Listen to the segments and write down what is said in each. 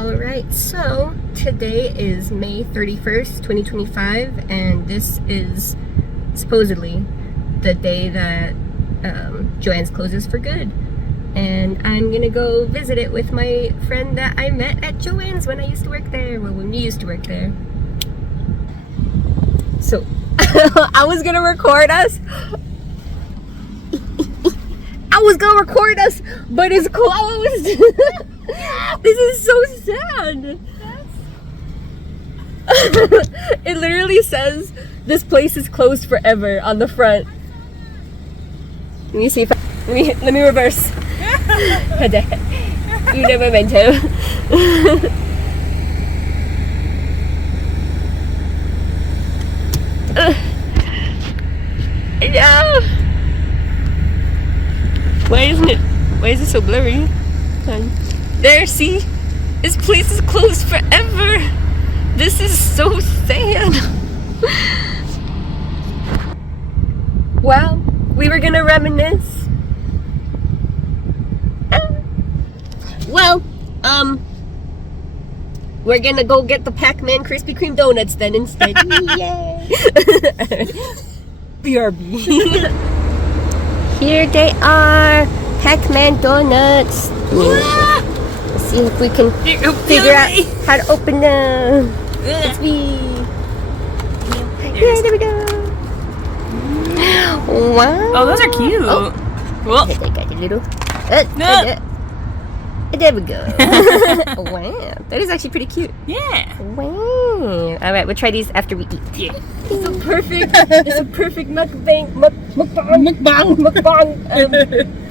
Alright, so today is May 31st, 2025, and this is supposedly the day that JOANNs closes for good. And I'm gonna go visit it with my friend that I met at JOANNs when I used to work there. Well, when we used to work there. So, I was gonna record us. But it's closed. This is so sad. It literally says this place is closed forever on the front. Let me see if let me reverse. You never meant to. No. Why is it so blurry? There, see? This place is closed forever. This is so sad. Well, we were gonna reminisce. Well, we're gonna go get the Pac-Man Krispy Kreme donuts then instead. Yay! BRB. Here they are, Pac-Man donuts. Let's see if we can figure out how to open them. Let's see. Yeah, there we go. Wow. Oh, those are cute. Oh. Well, They got a little. There we go. Wow, that is actually pretty cute. yeah. Wow. All right, we'll try these after we eat. Yeah. It's a perfect. It's a perfect mukbang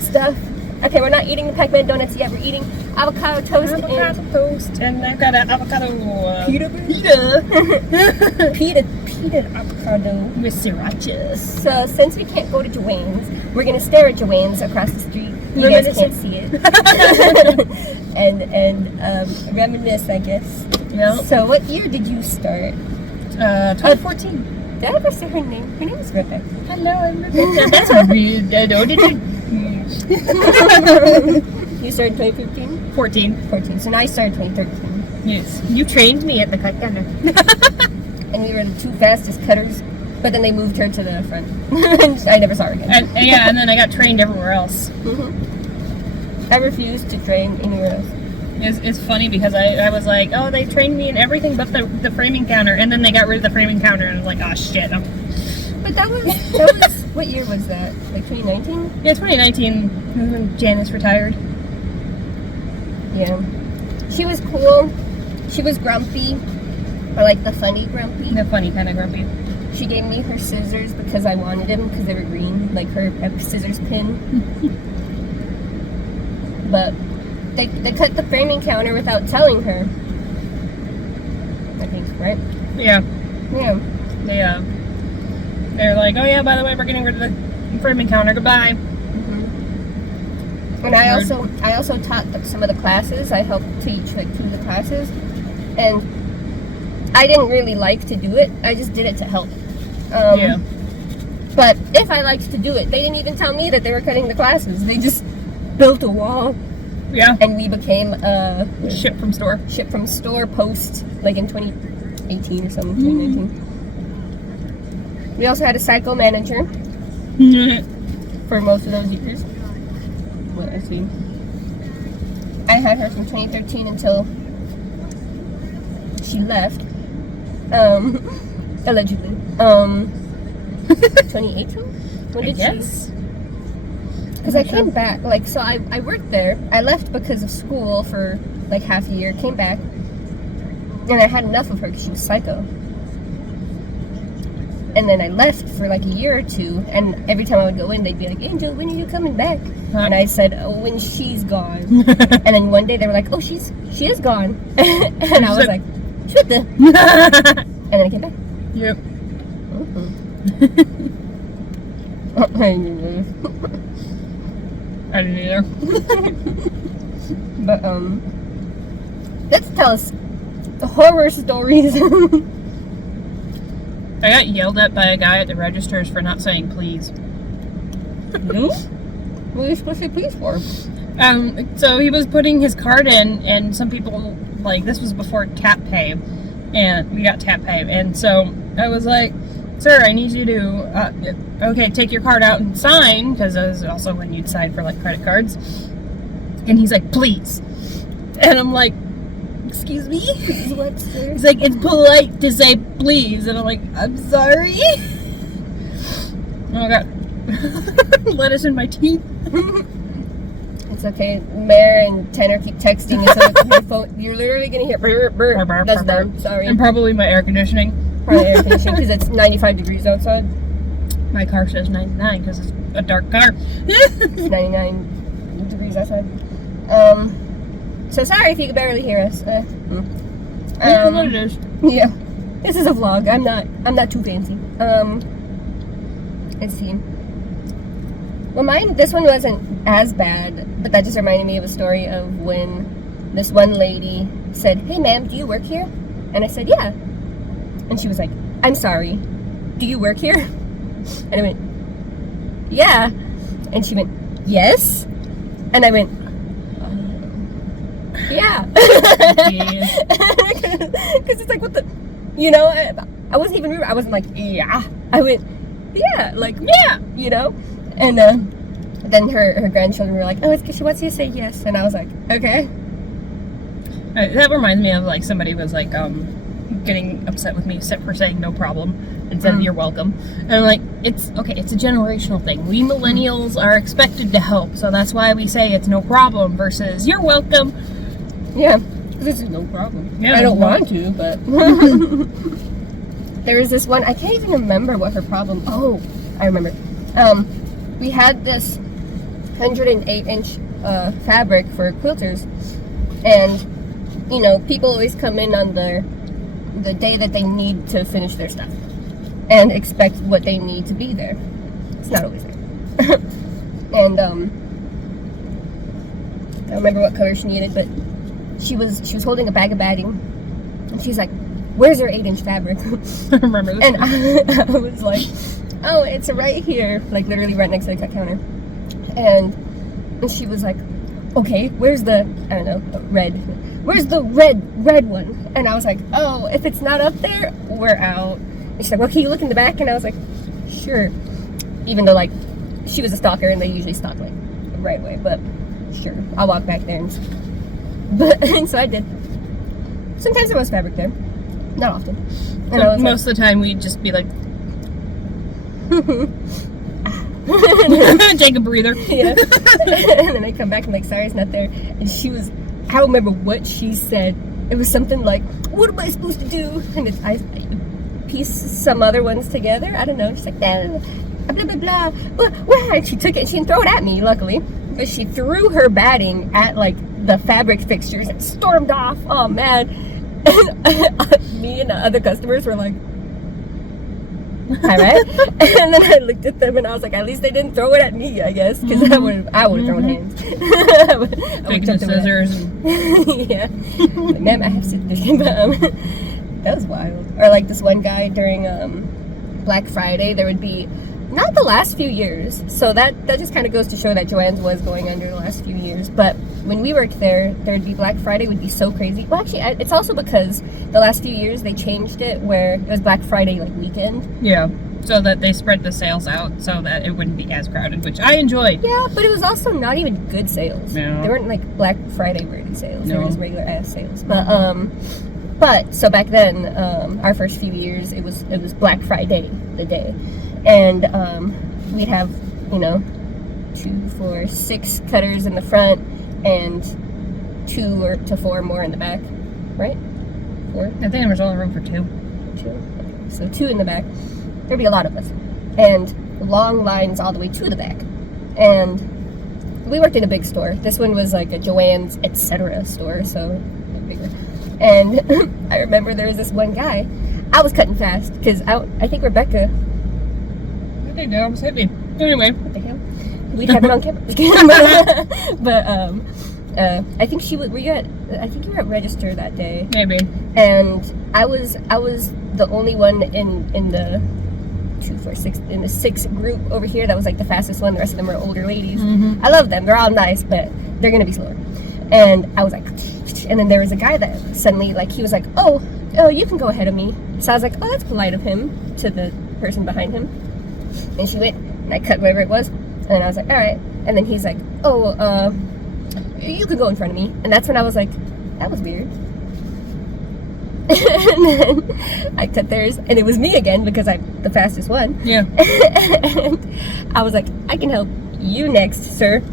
stuff. Okay, we're not eating the Pac-Man donuts yet. We're eating avocado toast and I've got an avocado pita avocado with sriracha. So since we can't go to JOANNs, we're gonna stare at JOANNs across the street. You guys can't see it. and reminisce, I guess. Yeah. So what year did you start? 2014. Did I ever say her name? Her name is Rebecca. Hello, I'm Rebecca. That's a weird. Did you? You started 2015? 14. So now I started 2013. Yes. You trained me at the cut gunner. And we were the two fastest cutters, but then they moved her to the front. I never saw her again. And then I got trained everywhere else. I refused to train anywhere else. It's funny because I was like, oh, they trained me in everything but the framing counter, and then they got rid of the framing counter, and I was like, oh shit. But that was what year was that? Like 2019? Yeah, 2019 when Janice retired. Yeah. She was cool. She was grumpy. Or like the funny grumpy. The funny kind of grumpy. She gave me her scissors because I wanted them because they were green, like her scissors pin. But they cut the framing counter without telling her. I think, right? Yeah. Yeah. They're like, oh yeah, by the way, we're getting rid of the framing counter. Goodbye. And I also taught some of the classes. I helped teach like 2 of the classes, and I didn't really like to do it. I just did it to help. Yeah. But if I liked to do it, they didn't even tell me that they were cutting the classes. They just built a wall. Yeah. And we became ship from store post like in 2018 or something. 2019. We also had a cycle manager for most of those years. What I see. I had her from 2013 until she left. Allegedly. 2018? When did she? Because I came back, like, so I worked there. I left because of school for like half a year, came back, and I had enough of her because she was psycho. And then I left for like a year or 2, and every time I would go in, they'd be like, Angel, when are you coming back? And I said, oh, when she's gone. And then one day they were like, oh, she is gone. And I was like, shut the. And then I came back. Yep. I didn't either. But let's tell us the horror stories. I got yelled at by a guy at the registers for not saying please. What are you supposed to say please for? So he was putting his card in, and some people like, this was before tap pay, and we got tap pay, and so I was like, sir, I need you to, okay, take your card out and sign, because that was also when you'd sign for, like, credit cards. And he's like, please. And I'm like, excuse me? What, sir? He's like, it's polite to say please. And I'm like, I'm sorry. Oh, God. Lettuce in my teeth. It's okay. Mare and Tanner keep texting, and so your phone, you're literally going to hear burr, burr. That's them. Sorry. And probably my air conditioning. Probably air conditioning, because it's 95 degrees outside. My car says 99 because it's a dark car. It's 99 degrees outside. So sorry if you can barely hear us. What it is. Yeah. This is a vlog. I'm not too fancy. Let's see. Well, this one wasn't as bad, but that just reminded me of a story of when this one lady said, hey ma'am, do you work here? And I said, yeah. And she was like, I'm sorry, do you work here? And I went, yeah. And she went, yes. And I went, yeah. Because it's like, what the, you know, I wasn't even rude. I wasn't like, yeah. I went, yeah, like, yeah, you know. And then her grandchildren were like, oh, it's because she wants you to say yes. And I was like, okay. That reminds me of, like, somebody was like getting upset with me for saying no problem instead of you're welcome. And I'm like, it's okay, it's a generational thing. We millennials are expected to help, so that's why we say it's no problem versus you're welcome. Yeah, because this is no problem. Yeah, I don't want to, but there was this one, I can't even remember what her problem. Oh, I remember. We had this 108-inch fabric for quilters, and you know, people always come in on the day that they need to finish their stuff and expect what they need to be there. It's not always there. And I don't remember what color she needed, but she was holding a bag of batting, and she's like, where's her 8-inch fabric? I remember this. And I was like, oh, it's right here, like literally right next to the cut counter. And she was like, okay, where's the, I don't know, red, where's the red one? And I was like, oh, if it's not up there, we're out. And she's like, well, can you look in the back? And I was like, sure. Even though, like, she was a stalker and they usually stalk, like, the right way, but sure, I'll walk back there. And so I did. Sometimes there was fabric there, not often. And so most of the time we'd just be like, take a breather. Yeah. And then I come back and like, sorry, it's not there. And she was, I don't remember what she said. It was something like, what am I supposed to do? And I piece some other ones together. I don't know. She's like, blah, blah, blah, blah. And she took it, she didn't throw it at me, luckily. But she threw her batting at like the fabric fixtures and stormed off. Oh man. And me and the other customers were like, all right. And then I looked at them and I was like, at least they didn't throw it at me, I guess, because I would have thrown hands. I would taking the scissors. Yeah. Like, ma'am, I have scissors. That was wild. Or like this one guy during Black Friday, there would be, not the last few years, so that just kind of goes to show that JOANNs was going under the last few years, but when we worked there would be Black Friday would be so crazy. Well, actually, it's also because the last few years they changed it where it was Black Friday like weekend. Yeah, so that they spread the sales out so that it wouldn't be as crowded, which I enjoyed. Yeah, but it was also not even good sales. No. They weren't like Black Friday worthy sales. No. They were just regular ass sales. But so back then, our first few years, it was Black Friday the day. And we'd have, you know, 2, 4, 6 cutters in the front and 2 to 4 more in the back, right? 4? I think there was only room for 2. 2. Okay. So 2 in the back. There'd be a lot of us. And long lines all the way to the back. And we worked in a big store. This one was like a JOANNs, etc. store, so bigger. And I remember there was this one guy. I was cutting fast because I think Rebecca. I think I was heavy. Anyway. What the hell? We'd have it on camera. But I think she was. I think you were at register that day. Maybe. And I was the only one in the 2, 4, 6 in the 6 group over here that was like the fastest one. The rest of them were older ladies. Mm-hmm. I love them. They're all nice, but they're gonna be slower. And I was like, and then there was a guy that suddenly, like, he was like, oh, you can go ahead of me. So I was like, oh, that's polite of him, to the person behind him. And she went, and I cut whatever it was. And then I was like, all right. And then he's like, oh, you can go in front of me. And that's when I was like, that was weird. And then I cut theirs, and it was me again because I'm the fastest one. Yeah. And I was like, I can help you next, sir.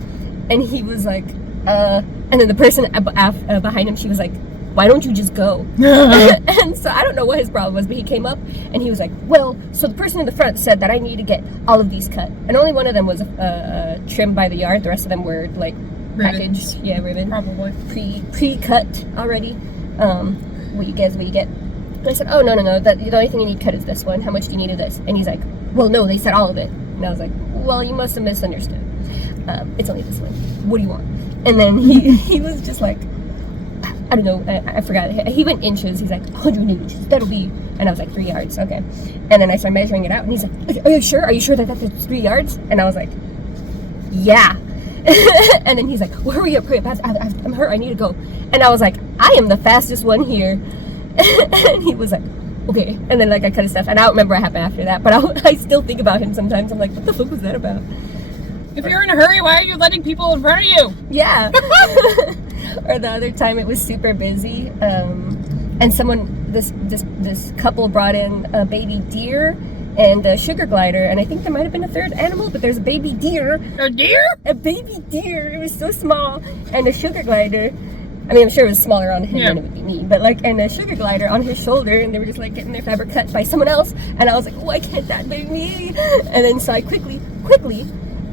And he was like, and then the person behind him, she was like, why don't you just go? And so I don't know what his problem was, but he came up and he was like, well, so the person in the front said that I need to get all of these cut. And only one of them was trimmed by the yard. The rest of them were like packaged. Yeah, ribbon. Probably. Pre-cut already. What you get is what you get. And I said, oh, no. The only thing you need cut is this one. How much do you need of this? And he's like, well, no, they said all of it. And I was like, well, you must have misunderstood. It's only this one. What do you want? And then he was just like, I don't know, I forgot. He went inches. He's like, 100 inches. That'll be, and I was like, 3 yards. Okay. And then I started measuring it out, and he's like, are you sure? Are you sure that that's 3 yards? And I was like, yeah. And then he's like, well, hurry up. I'm hurt. I need to go. And I was like, I am the fastest one here. And he was like, okay. And then, like, I cut his stuff. And I don't remember what happened after that. But I still think about him sometimes. I'm like, what the fuck was that about? If you're in a hurry, why are you letting people in front of you? Yeah. Or the other time, it was super busy. And this couple brought in a baby deer and a sugar glider, and I think there might have been a third animal, but there's a baby deer. A deer? A baby deer. It was so small. And a sugar glider. I mean, I'm sure it was smaller on him than it would be me, but like, and a sugar glider on his shoulder, and they were just like getting their fabric cut by someone else, and I was like, why can't that be me? And then so I quickly,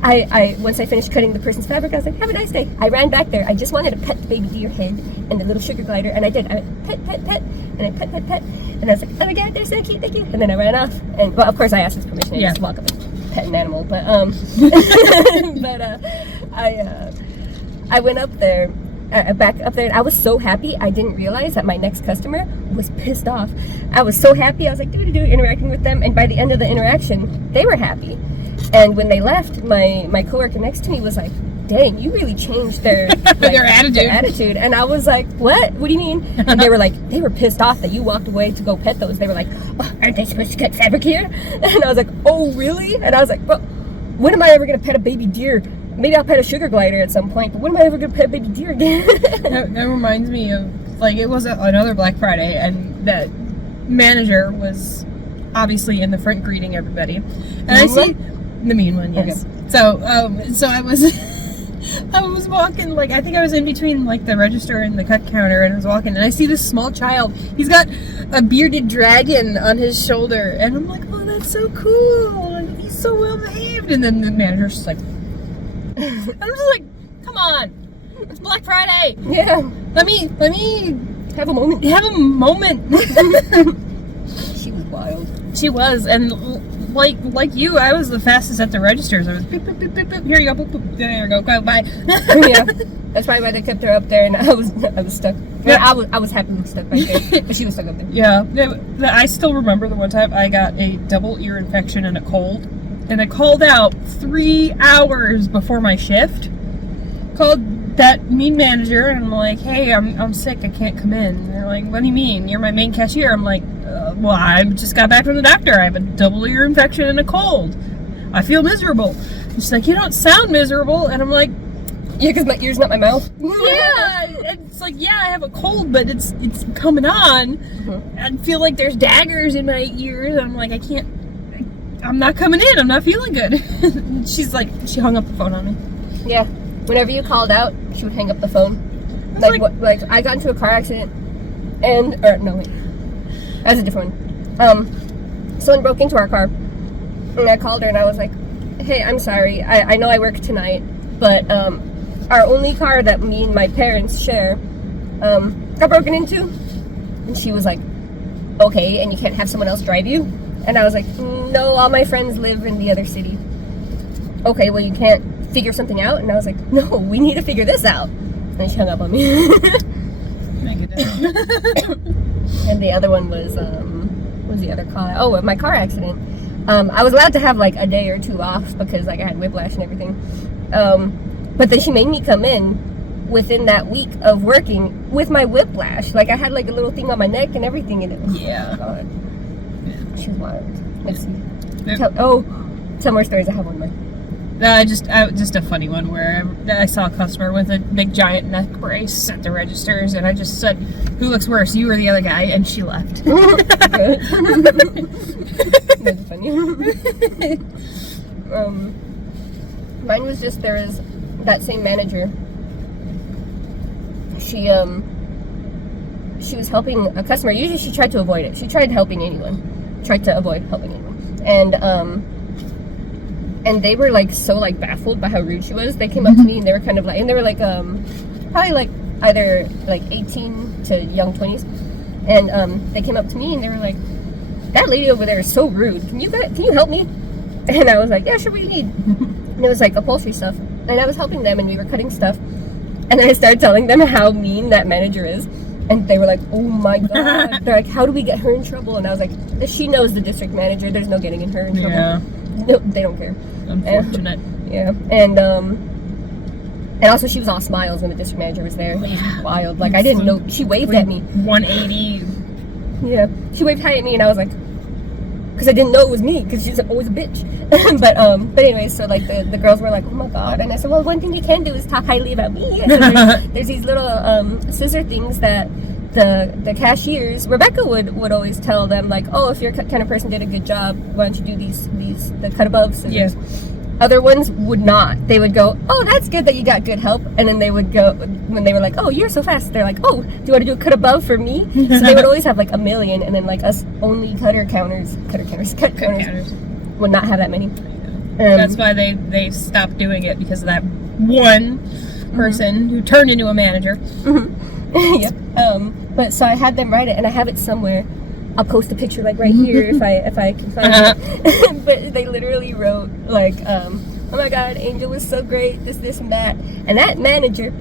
I once I finished cutting the person's fabric, I was like, have a nice day. I ran back there. I just wanted to pet the baby deer head and the little sugar glider, and I did. I went pet, and I pet, and I was like, oh my god, they're so cute, thank you. And then I ran off, and well, of course I asked his permission. I just walk up and pet an animal, but I went up there. Back up there, and I was so happy. I didn't realize that my next customer was pissed off. I was so happy. I was like, interacting with them, and by the end of the interaction, they were happy. And when they left, my coworker next to me was like, dang, you really changed their their attitude. And I was like, what do you mean? And they were like, they were pissed off that you walked away to go pet those. They were like, oh, aren't they supposed to cut fabric here? And I was like, oh really? And I was like, well, when am I ever gonna pet a baby deer? Maybe I'll pet a sugar glider at some point, but when am I ever gonna pet a baby deer again? that reminds me of, like, it was another Black Friday, and that manager was obviously in the front greeting everybody. And I see the mean one, yes. Okay. So I was I was walking, like, I think I was in between, like, the register and the cut counter, and I was walking, and I see this small child. He's got a bearded dragon on his shoulder, and I'm like, oh, that's so cool, and he's so well behaved. And then the manager's just like, I'm just like, come on, it's Black Friday. Yeah. Let me have a moment. Have a moment. She was wild. She was, and like you, I was the fastest at the registers. I was beep, beep, beep, beep, beep. Here you go, boop, boop. There you go, bye. Yeah, that's probably why they kept her up there, and I was stuck. Yeah, I was happily stuck right there, but she was stuck up there. Yeah, I still remember the one time I got a double ear infection and a cold. And I called out 3 hours before my shift. Called that mean manager, and I'm like, hey, I'm sick, I can't come in. And they're like, what do you mean? You're my main cashier. I'm like, well, I just got back from the doctor. I have a double ear infection and a cold. I feel miserable. And she's like, you don't sound miserable. And I'm like, yeah, because my ear's not my mouth. Yeah. It's like, yeah, I have a cold, but it's coming on. Mm-hmm. I feel like there's daggers in my ears. I'm like, I'm not coming in. I'm not feeling good. She's like, she hung up the phone on me. Yeah. Whenever you called out, she would hang up the phone. Like I got into a car accident, no wait, that's a different one. Someone broke into our car, and I called her and I was like, hey, I'm sorry. I know I work tonight, but our only car that me and my parents share got broken into, and she was like, okay, and you can't have someone else drive you? And I was like, no, all my friends live in the other city. Okay, well, you can't figure something out? And I was like, no, we need to figure this out. And she hung up on me. And the other one was, what was the other call? Oh, my car accident. I was allowed to have like a day or two off because like I had whiplash and everything. But then she made me come in within that week of working with my whiplash. Like I had like a little thing on my neck and everything, and it was, Yeah. oh my God. Yeah. She's wild. Let's see. Yep. Tell more stories. I have one more. Just a funny one where I saw a customer with a big giant neck brace at the registers, and I just said, "Who looks worse, you or the other guy?" And she left. That's funny. Mine was just, there was that same manager. She was helping a customer. Usually she tried to avoid it. She tried helping anyone. Tried to avoid helping anyone. And they were like so like baffled by how rude she was. They came up to me and they were kind of like, and they were like probably like either like 18 to young 20s. And they came up to me and they were like, "That lady over there is so rude. Can you help me?" And I was like, "Yeah, sure, what do you need?" And it was like upholstery stuff. And I was helping them and we were cutting stuff. And then I started telling them how mean that manager is. And they were like, "Oh my God." They're like, "How do we get her in trouble?" And I was like, "She knows the district manager. There's no getting her in trouble." Yeah. No, they don't care. Unfortunate. Yeah. And also she was all smiles when the district manager was there. It was wild. Like I didn't know. She waved at me. 180. Yeah. She waved hi at me and I was like, because I didn't know it was me, because she's always a bitch. but anyway, so like the girls were like, "Oh my God." And I said, "Well, one thing you can do is talk highly about me." And there's these little scissor things that the cashiers, Rebecca would always tell them, like, "Oh, if your kind of person did a good job, why don't you do the cut above scissors?" Yeah. Other ones would not. They would go, "Oh, that's good that you got good help." And then they would go, when they were like, "Oh, you're so fast," they're like, "Oh, do you want to do a cut above for me?" So they would always have like a million, and then like us only cut counters would not have that many. That's why they stopped doing it, because of that one person who turned into a manager. Yep. But so I had them write it, and I have it somewhere. I'll post a picture like right here if I can find it. But they literally wrote like, "Oh my God, Angel was so great, this and that, and that manager,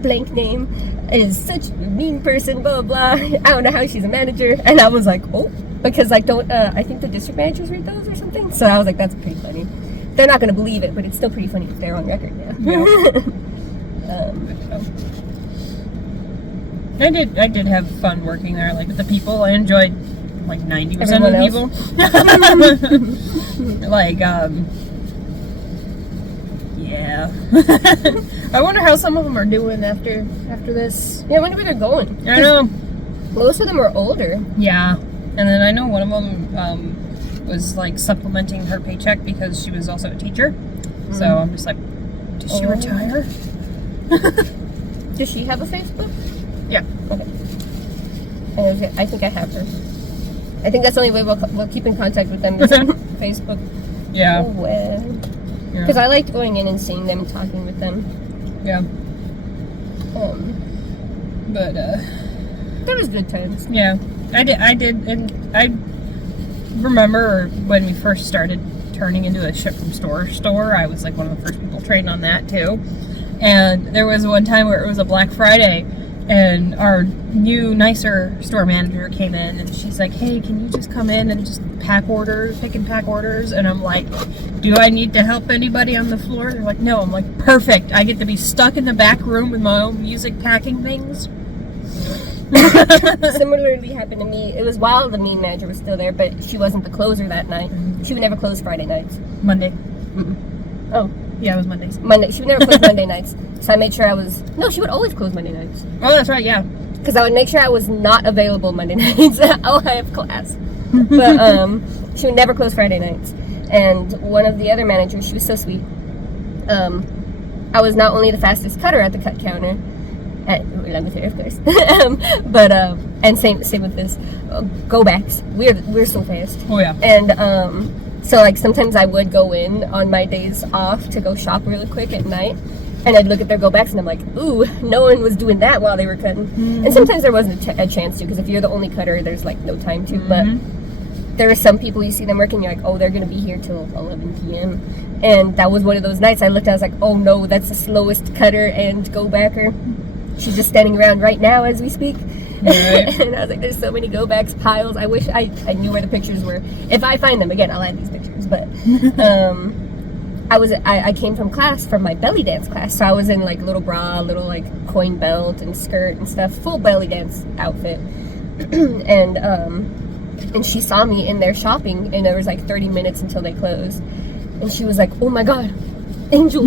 blank name, is such a mean person, blah blah blah. I don't know how she's a manager." And I was like, "Oh," because like I think the district managers read those or something. So I was like, "That's pretty funny." They're not gonna believe it, but it's still pretty funny if they're on record. Yeah. I did have fun working there, like with the people. I enjoyed like 90% of the people. Like, yeah. I wonder how some of them are doing after this. Yeah, I wonder where they're going. I know. Most of them are older. Yeah. And then I know one of them was like supplementing her paycheck because she was also a teacher. So I'm just like, did she retire? Does she have a Facebook? Yeah. Okay. I think I have her. I think that's the only way we'll keep in contact with them is on Facebook. Yeah. Oh, well. Because I liked going in and seeing them and talking with them. Yeah. But there was good times. Yeah, I did, and I remember when we first started turning into a ship from store. I was like one of the first people trained on that too. And there was one time where it was a Black Friday, and our new, nicer store manager came in, and she's like, "Hey, can you just come in and just pick and pack orders?" And I'm like, "Do I need to help anybody on the floor?" They're like, "No." I'm like, "Perfect. I get to be stuck in the back room with my own music packing things." Similarly happened to me. It was while the mean manager was still there, but she wasn't the closer that night. She would never close Friday nights. Monday. Oh. Yeah, it was Mondays. Monday. She would never close Monday nights. So I made sure No, she would always close Monday nights. Oh, that's right, yeah. Because I would make sure I was not available Monday nights. Oh, I have class. But she would never close Friday nights. And one of the other managers, she was so sweet. I was not only the fastest cutter at the cut counter, along with her, of course. But and same with this. Go backs. We're so fast. Oh yeah. And so like sometimes I would go in on my days off to go shop really quick at night, and I'd look at their go backs and I'm like, ooh, no one was doing that while they were cutting. And sometimes there wasn't a chance to, because if you're the only cutter, there's like no time to. But there are some people, you see them working, you're like, oh, they're gonna be here till 11 p.m. And that was one of those nights I looked, I was like, oh no, that's the slowest cutter and go backer. She's just standing around right now as we speak. Right. And I was like, there's so many go backs piles. I wish I knew where the pictures were. If I find them, again, I'll add these pictures. But I came from my belly dance class, so I was in like little bra, little like coin belt and skirt and stuff, full belly dance outfit. and she saw me in there shopping, and there was like 30 minutes until they closed, and she was like, "Oh my God, Angel,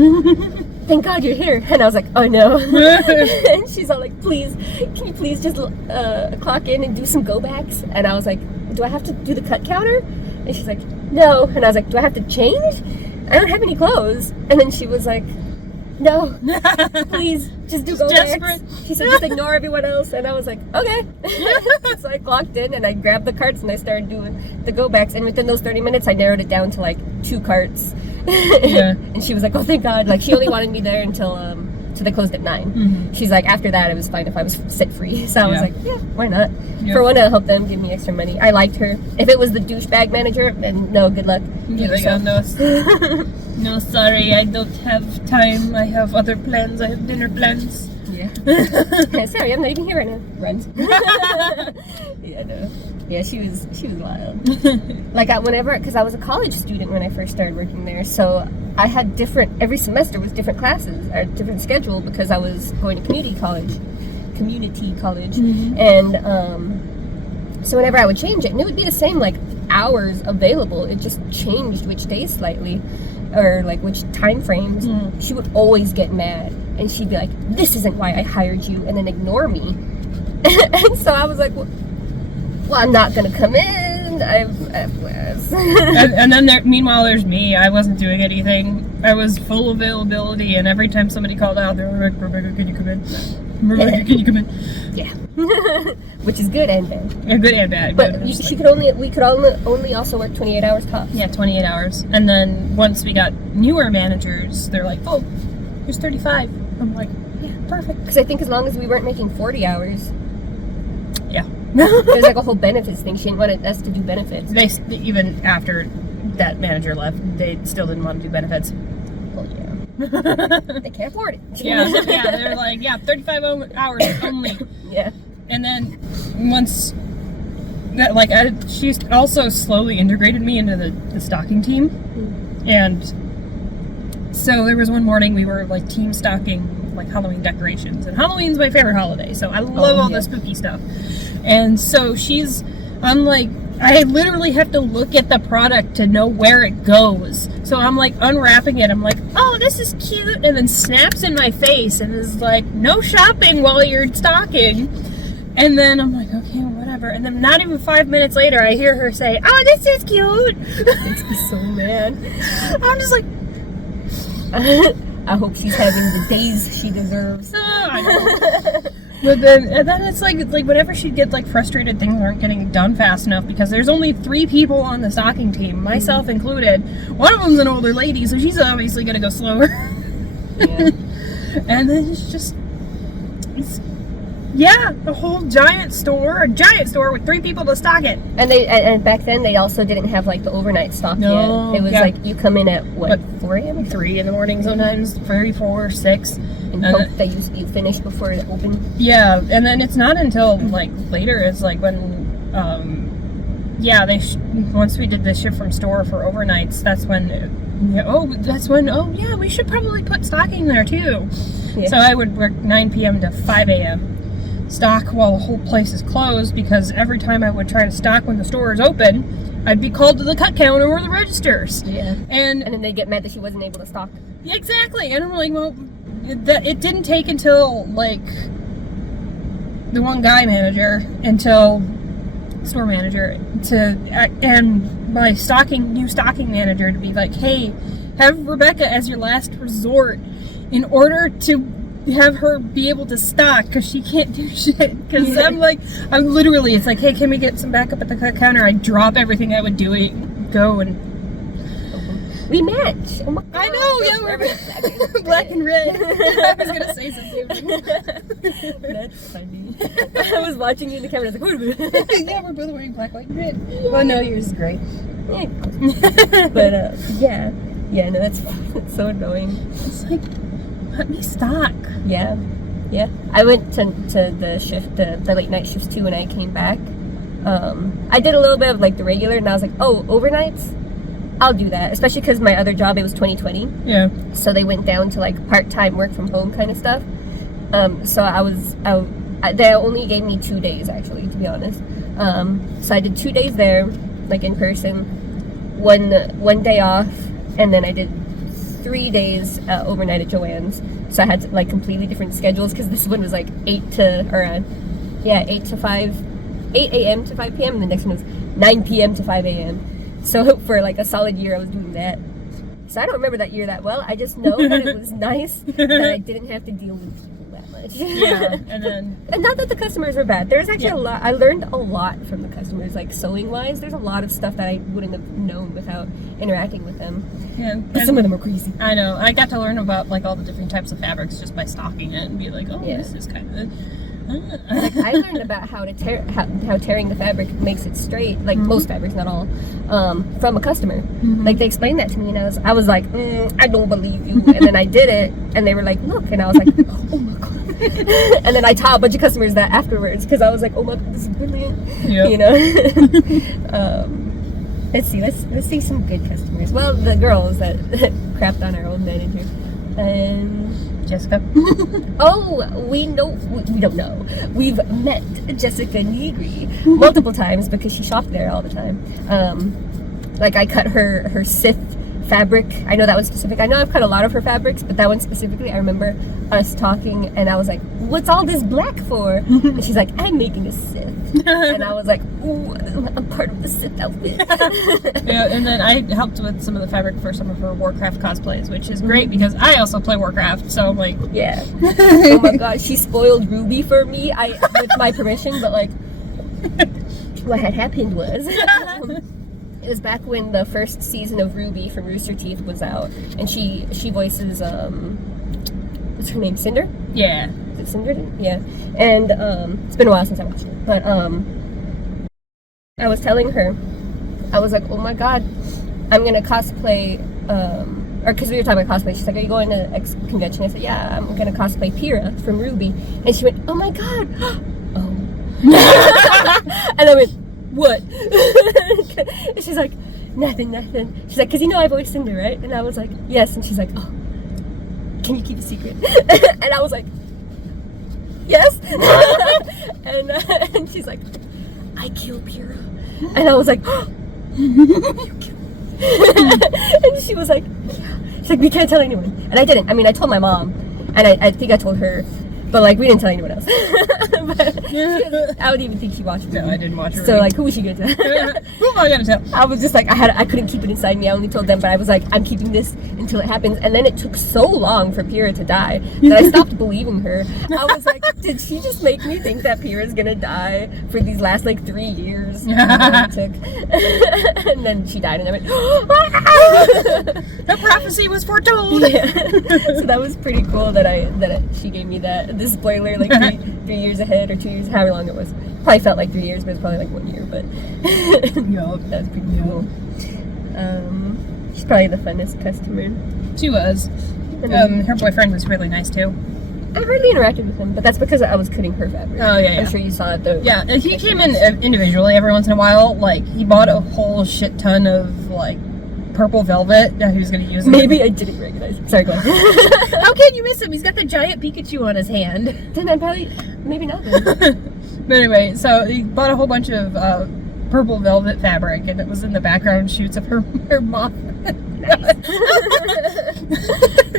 thank God you're here." And I was like, "Oh no." And she's all like, "Please, can you please just clock in and do some go backs?" And I was like, "Do I have to do the cut counter?" And she's like, "No." And I was like, "Do I have to change? I don't have any clothes." And then she was like, "No, please, just do go backs." She said, "Just ignore everyone else." And I was like, "Okay." So I clocked in and I grabbed the carts and I started doing the go backs. And within those 30 minutes, I narrowed it down to like 2 carts. Yeah. And she was like, "Oh, thank God." Like, she only wanted me there until so they closed at 9. Mm-hmm. She's like, after that, it was fine if I was sit free. So I was like, yeah, why not? Yep. For one, to help them give me extra money. I liked her. If it was the douchebag manager, then no, good luck. No, sorry, I don't have time. I have other plans. I have dinner plans. Yeah. Sorry, I'm not even here right now. Runs. Yeah, no. Yeah, she was wild. Like, because I was a college student when I first started working there, so I had every semester was different classes, or different schedule, because I was going to community college. Mm-hmm. And so whenever I would change it, and it would be the same, like, hours available, it just changed which days slightly, or like which time frames. She would always get mad, and she'd be like, "This isn't why I hired you," and then ignore me. And so I was like, well, I'm not gonna come in. And then meanwhile, there's me. I wasn't doing anything. I was full availability, and every time somebody called out, they were like, "Rebecca, can you come in? Rebecca, can you come in?" Yeah. Which is good and bad. Yeah, good and bad. But we could only also work 28 hours tops. Yeah, 28 hours. And then once we got newer managers, they're like, "Oh, here's 35." I'm like, "Yeah, perfect." Because I think as long as we weren't making 40 hours. Yeah. There's like a whole benefits thing. She didn't want us to do benefits. They even after that manager left, they still didn't want to do benefits. Well, yeah. They can't afford it. Yeah, they're like, 35 hours only. Yeah. And then once that, like, she also slowly integrated me into the stocking team. And so there was one morning we were like team stocking like Halloween decorations, and Halloween's my favorite holiday, so I love all the spooky stuff. And so I'm like, I literally have to look at the product to know where it goes. So I'm like unwrapping it. I'm like, "Oh, this is cute," and then snaps in my face and is like, "No shopping while you're stocking." And then I'm like, "Okay, whatever." And then not even 5 minutes later, I hear her say, "Oh, this is cute." Makes me so mad. I'm just like, I hope she's having the days she deserves. I know. But then it's like whenever she'd get like frustrated, things aren't getting done fast enough because there's only 3 people on the stocking team, myself included. One of them's an older lady, so she's obviously gonna go slower. Yeah. And then it's a whole giant store with 3 people to stock it. And back then they also didn't have like the overnight stock yet. It was like you come in at what 4 a.m. 3 in the morning sometimes, 3, 4, 6. And hope that you finish before it opened. Yeah, and then it's not until like later. It's like when, once we did the ship from store for overnights, that's when. We should probably put stocking there too. Yeah. So I would work 9 p.m. to 5 a.m. stock while the whole place is closed, because every time I would try to stock when the store is open, I'd be called to the cut counter or the registers. Yeah. And then they get mad that she wasn't able to stock. Yeah, exactly. And I'm like, well, it didn't take until like the one guy manager store manager and my new stocking manager to be like, "Hey, have Rebecca as your last resort in order to have her be able to stock, because she can't do shit." Because I'm literally, it's like, "Hey, can we get some backup at the cut counter?" I drop everything I would do go and we match. Oh my God. I know, yeah, we're black and red. I was gonna say something. That's funny. I was watching you in the camera. I was like, "Wait a minute." Yeah, we're both wearing black, white, and red. Oh no, yours is gray. But no, that's so annoying. It's like, let me stock. Yeah. I went to the shift, the late night shifts too when I came back. I did a little bit of like the regular, and I was like, "Oh, overnights? I'll do that, especially because my other job, it was 2020. Yeah. So they went down to like part-time work from home kind of stuff. So they only gave me 2 days actually, to be honest. So I did 2 days there, like in person, one day off, and then I did 3 days overnight at JOANN's. So I had like completely different schedules because this one was like 8 to 5, 8 a.m. to 5 p.m. and the next one was 9 p.m. to 5 a.m. So for like a solid year I was doing that. So I don't remember that year that well. I just know that it was nice that I didn't have to deal with people that much. Yeah, and not that the customers are bad. There's actually a lot. I learned a lot from the customers, like sewing wise. There's a lot of stuff that I wouldn't have known without interacting with them. Yeah, But some of them are crazy. I know. I got to learn about like all the different types of fabrics just by stocking it and be like, oh, this is kind of. Like I learned about how tearing the fabric makes it straight, like most fabrics, not all, from a customer. Like they explained that to me, and I was like, I don't believe you. And then I did it, and they were like, look, and I was like, oh my god. And then I taught a bunch of customers that afterwards because I was like, oh my god, this is brilliant. Yep. You know. Let's see some good customers. Well, the girls that crapped on our old manager. Jessica. Oh, we don't know. We've met Jessica Negri multiple times because she shopped there all the time. Like I cut her Sith fabric. I know that one specific. I know I've cut a lot of her fabrics, but that one specifically, I remember us talking, and I was like, "What's all this black for?" And she's like, "I'm making a Sith." And I was like, "Ooh, I'm part of the Sith outfit." Yeah, and then I helped with some of the fabric for some of her Warcraft cosplays, which is great because I also play Warcraft. So I'm like, yeah. Oh my god, she spoiled Ruby for me. With my permission, but like, what had happened was. It was back when the first season of Ruby from Rooster Teeth was out, and she voices what's her name, Cinder? yeah. Is it Cinder? Yeah. And it's been a while since I watched it, but I was telling her, I was like, oh my god, I'm gonna cosplay, or because we were talking about cosplay, she's like, are you going to X convention? I said, yeah, I'm gonna cosplay Pyrrha from Ruby, and she went, oh my god, oh. And I went, what? And she's like, nothing. She's like, because you know I voiced Cinder, right? And I was like, yes. And she's like, oh, can you keep a secret? And I was like, yes. And she's like, I killed Pyrrha. And I was like, oh, you killed. And she was like, yeah. She's like, we can't tell anyone. And I didn't. I mean, I told my mom, and I think I told her, but like we didn't tell anyone else. But I don't even think she watched it. No, I didn't watch her. So like, who was she gonna tell? Who am I gonna tell? I was just like, I couldn't keep it inside me. I only told them, but I was like, I'm keeping this until it happens. And then it took so long for Pyrrha to die that I stopped believing her. I was like, did she just make me think that Pyrrha's gonna die for these last like 3 years? It took. And then she died, and I went, the prophecy was foretold. yeah. So that was pretty cool that she gave me this spoiler like 3 years ahead or 2 years, however long it was. Probably felt like 3 years, but it's probably like 1 year. But that was pretty cool. She's probably the funnest customer. She was. Her boyfriend was really nice too. I hardly interacted with him, but that's because I was cutting her fabric. Oh yeah, I'm sure you saw it though. Yeah, and he came in individually every once in a while. Like he bought a whole shit ton of like purple velvet that he was going to use. Maybe I didn't recognize him. Sorry, go ahead. How can you miss him? He's got the giant Pikachu on his hand. Then I probably, maybe not. But anyway, so he bought a whole bunch of purple velvet fabric, and it was in the background shoots of her mom.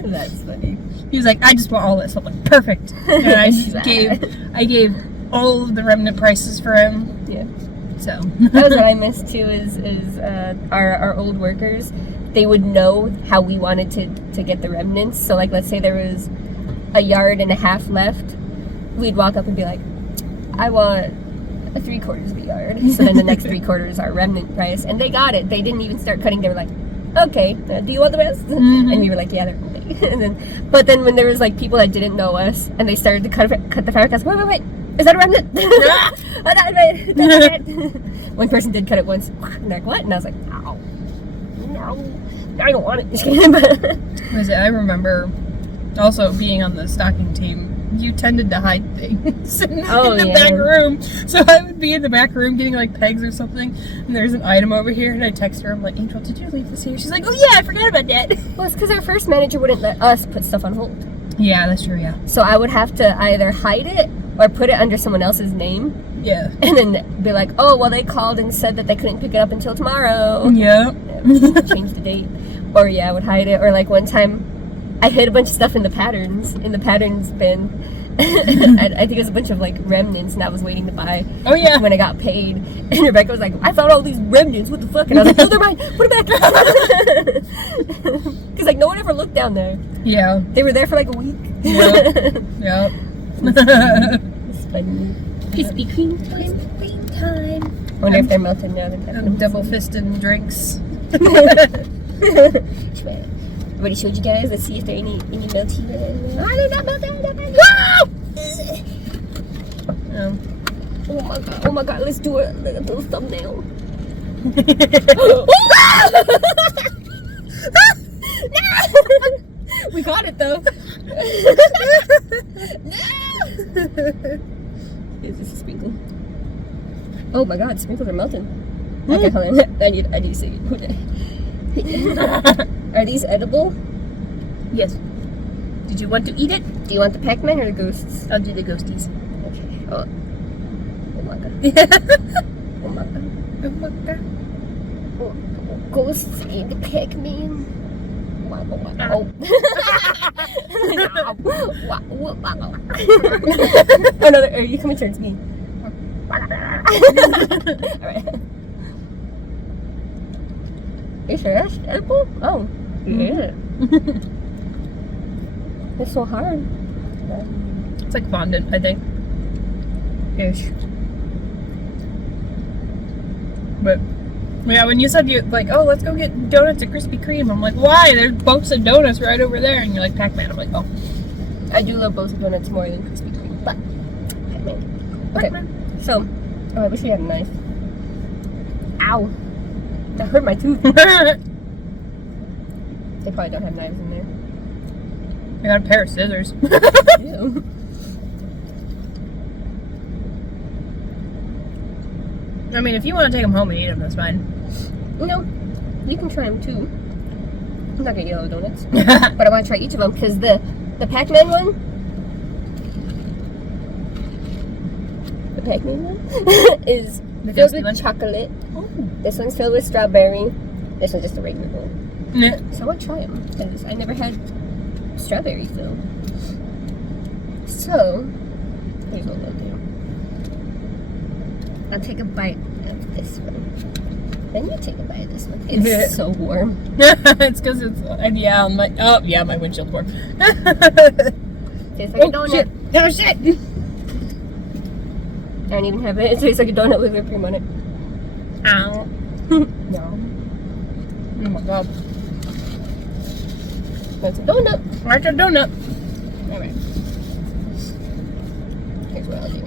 That's funny. He was like, I just want all this. I'm like, perfect. And I gave all of the remnant prices for him. Yeah. So that was what I missed too. Is our old workers, they would know how we wanted to get the remnants. So like, let's say there was a yard and a half left, we'd walk up and be like, I want 3/4 of the yard. So then the next 3/4 is our remnant price, and they got it. They didn't even start cutting. They were like, okay, do you want the rest? And we were like, yeah, they're okay. But then when there was like people that didn't know us and they started to cut the fabric, I was like, wait, is that a remnant? That's it. One person did cut it once, and they're like, what? And I was like, no, I don't want it. I remember also being on the stocking team you tended to hide things in Oh, the yeah. back room. So I would be in the back room getting like pegs or something, and there's an item over here, and I text her. I'm like, Angel, did you leave this here? She's like, oh yeah, I forgot about that. Well, it's because our first manager wouldn't let us put stuff on hold. Yeah, that's true. Yeah. So I would have to either hide it or put it under someone else's name. Yeah. And then be like, oh, well, they called and said that they couldn't pick it up until tomorrow. Yeah. Change the date. Or, yeah, I would hide it. Or, like, one time, I hid a bunch of stuff in the patterns bin. I think it was a bunch of, like, remnants, and I was waiting to buy Oh yeah. when I got paid. And Rebecca was like, I found all these remnants. What the fuck? And I was like, no, they're mine. Put it back. Because, like, no one ever looked down there. Yeah. They were there for, like, a week. Yep. Yep. It's funny. Krispy Kreme time. time. I wonder if they're melted now. I'm double fisting drinks. Already showed you guys. Let's see if there are any melty. They're not melted. Oh my god, let's do a little thumbnail. We got it though. Is this a sprinkle? Oh my god, sprinkles are melting. Okay, hold on. I need to see it. Are these edible? Yes. Did you want to eat it? Do you want the Pac-Man or the ghosts? I'll do the ghosties. Okay. Oh my god. Oh my god. Oh, ghosts eat the Pac-Man. Wow. Another. Are you coming towards me? Alright. You sure that's edible? Oh. Yeah. It's so hard. It's like fondant, I think. Ish. But yeah, when you said you like, oh, let's go get donuts at Krispy Kreme, I'm like, why? There's box of donuts right over there, and you're like Pac-Man. I'm like, oh, I do love both donuts more than Krispy Kreme, but Pac-Man. Okay, Pac-Man. so I wish we had a knife. Ow! That hurt my tooth. They probably don't have knives in there. I got a pair of scissors. Ew. I mean, if you want to take them home and eat them, that's fine. No, you can try them too. I'm not gonna eat all the donuts, but I want to try each of them because the Pac-Man one, is The filled ghosty with one? chocolate. Oh. This one's filled with strawberry. This one's just a regular bowl. Yeah. So I want to try them because I never had strawberry filled. So here's what we'll do. I'll take a bite of this one. Then you take a bite of this one. It's so warm. It's because it's yeah, on my my windshield warm. Tastes like a donut. Shit. Oh shit! I don't even have it. It tastes like a donut with whipped cream on it. Ow. No. Oh my god. That's a donut. Like a donut. Alright. Here's what I'll do.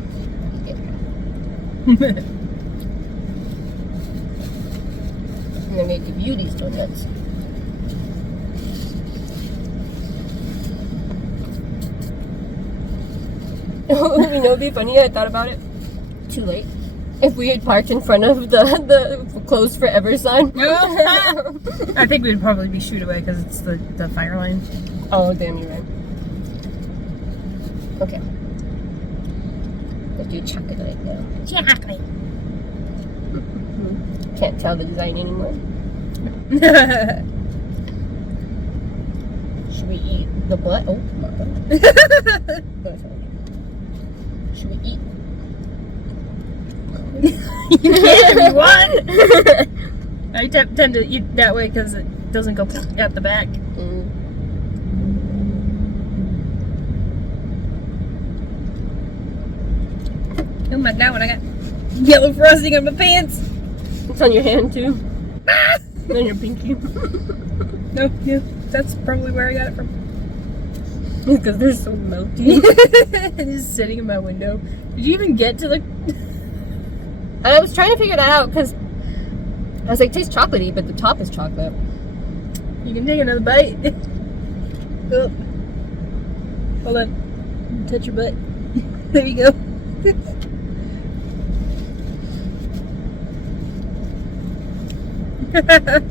And I'm gonna give you these donuts. You know, it'd be funny. I thought about it. Too late. If we had parked in front of the closed forever sign. I think we'd probably be shooed away because it's the fire line. Oh, damn, you're right. Okay. Let's do chocolate right now. Chocolate. Can't tell the design anymore. Should we eat the butt? Oh, my God. Should we eat? You can if you want. I tend to eat that way because it doesn't go out the back. Oh my god, I got yellow frosting on my pants. It's on your hand too. On your pinky. No, yeah, that's probably where I got it from. Because they're so melty. Just sitting in my window. Did you even get to the... I was trying to figure that out because I was like, it tastes chocolatey, but the top is chocolate. You can take another bite. Oh. Hold on. touch your butt. There you go. I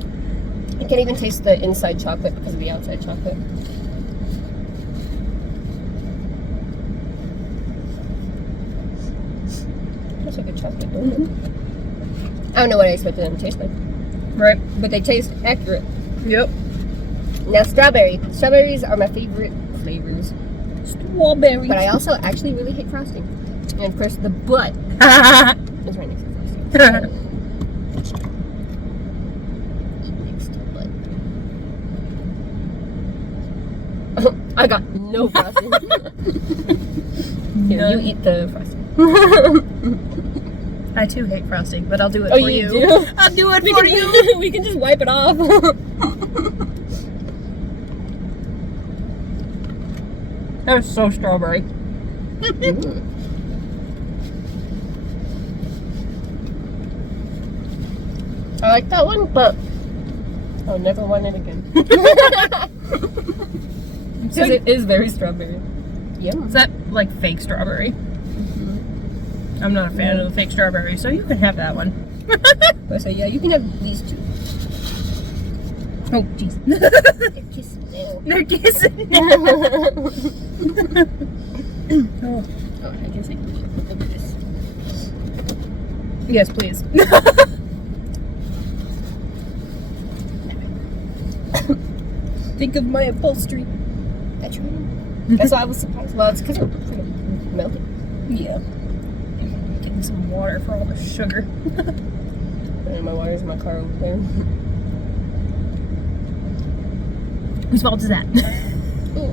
can't even taste the inside chocolate because of the outside chocolate. That's a good chocolate donut. I don't know what I expected them to taste like. Right. But they taste accurate. Yep. Now strawberry. Strawberries are my favorite flavors. Strawberry. But I also actually really hate frosting. And of course the butt is right next to frosting. Next to butt. I got no frosting. Here, you eat the frosting. I too hate frosting, but I'll do it Oh, for you you. do? I'll do it for you. We can just wipe it off. That was so strawberry. I like that one, but I'll never want it again. Because it is very strawberry. Yum. Is that like fake strawberry? I'm not a fan of the fake strawberry, so you can have that one. So yeah, you can have these two. Oh, jeez. They're kissing now. They're kissing. Oh, I guess I can look at this. Yes, please. Think of my upholstery. That's right. That's why I was surprised. Well, it's because it's freaking melted. Yeah. Getting some water for all the sugar. And my water's in my car over there. Whose fault is that? Oh,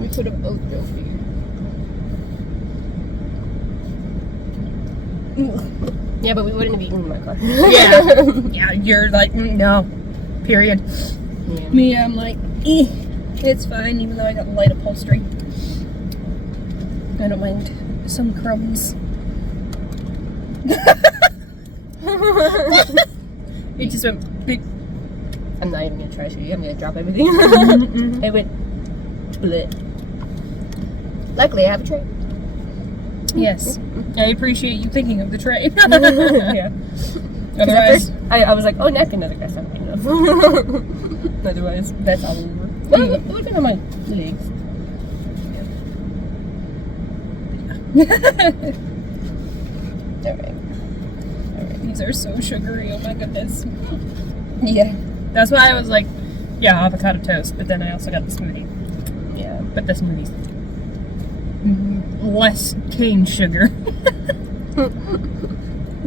we could have both drove here. Yeah, but we wouldn't have eaten in my car. Yeah. Yeah, you're like, no. Period. Yeah. Me, I'm like, it's fine, even though I got light upholstery. I don't mind some crumbs. It just went big. I'm not even gonna try to show you. I'm gonna drop everything. It went split. Luckily, I have a tray. Yes. I appreciate you thinking of the tray. Yeah. Otherwise, I was like, oh, napkin. I was like, that's not enough. Otherwise, that's all over. Well, look at my legs. Alright. these are so sugary. Oh my goodness. Yeah. That's why I was like, yeah, avocado toast. But then I also got the smoothie. Yeah. But the smoothie's less cane sugar.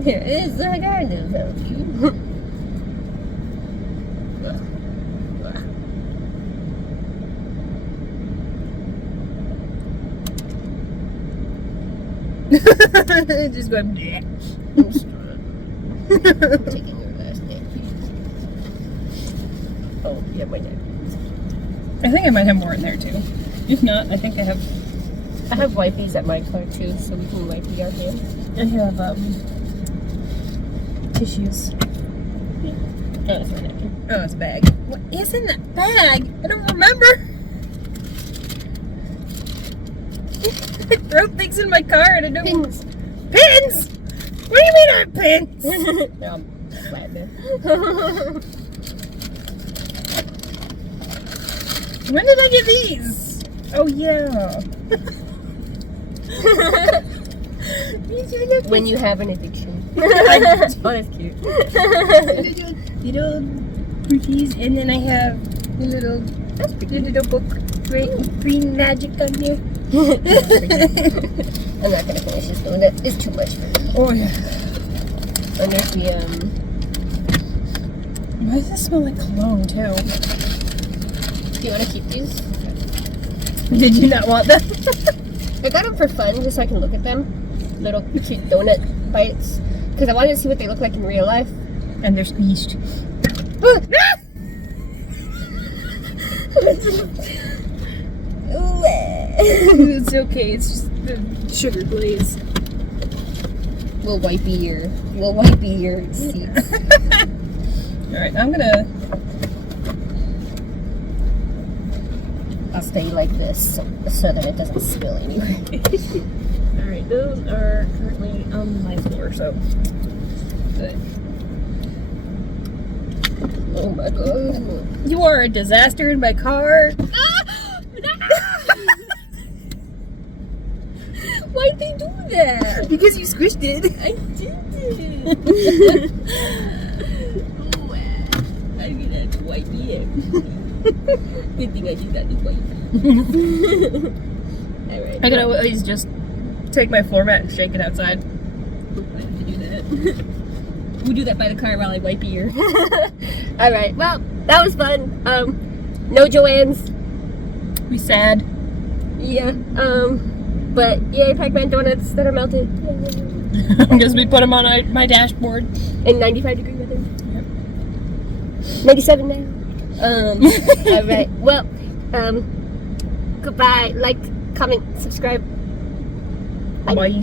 Here is the garden of you. Just going. Bleh. Taking your last name. Oh, yeah, my dad. I think I might have more in there too. If not, I think I have. I have wipes at my car too, so we can wipe our hands. I have tissues. Oh, that's my napkin. Oh, it's a bag. What is in that bag? I don't remember. I throw things in my car and I don't. Pins. Pins? What do you mean I have pins? No, I'm flat there. When did I get these? Oh yeah. These are little When you have an addiction. Oh, that's cute. little cookies, and then I have the little little book, green magic on there. I'm not gonna finish this one. That is too much for me. Oh yeah. And there's the Why does this smell like cologne too? do you want to keep these? Did you not want them? I got them for fun, just so I can look at them. Little cute donut bites. Because I wanted to see what they look like in real life. And they're squeezed. It's okay. It's just the sugar glaze. We'll wipe your seats. All right, I'm gonna. I'll stay like this so that it doesn't spill anywhere. Alright, those are currently on my floor, so good. Oh my god. You are a disaster in my car. Why'd they do that? Because you squished it. I didn't. Oh, I'm gonna have to wipe it. Good thing I did that to wipe. Alright. I could always just take my floor mat and shake it outside. I have to do that. We do that by the car while I wipe your. Alright, well, that was fun. No JOANNs. We sad. Yeah. But yay, Pac-Man donuts that are melted. Because we put them on my dashboard. In 95-degree weather. Yep. 97 now. Alright. Well, goodbye. Like, comment, subscribe. Bye. Bye.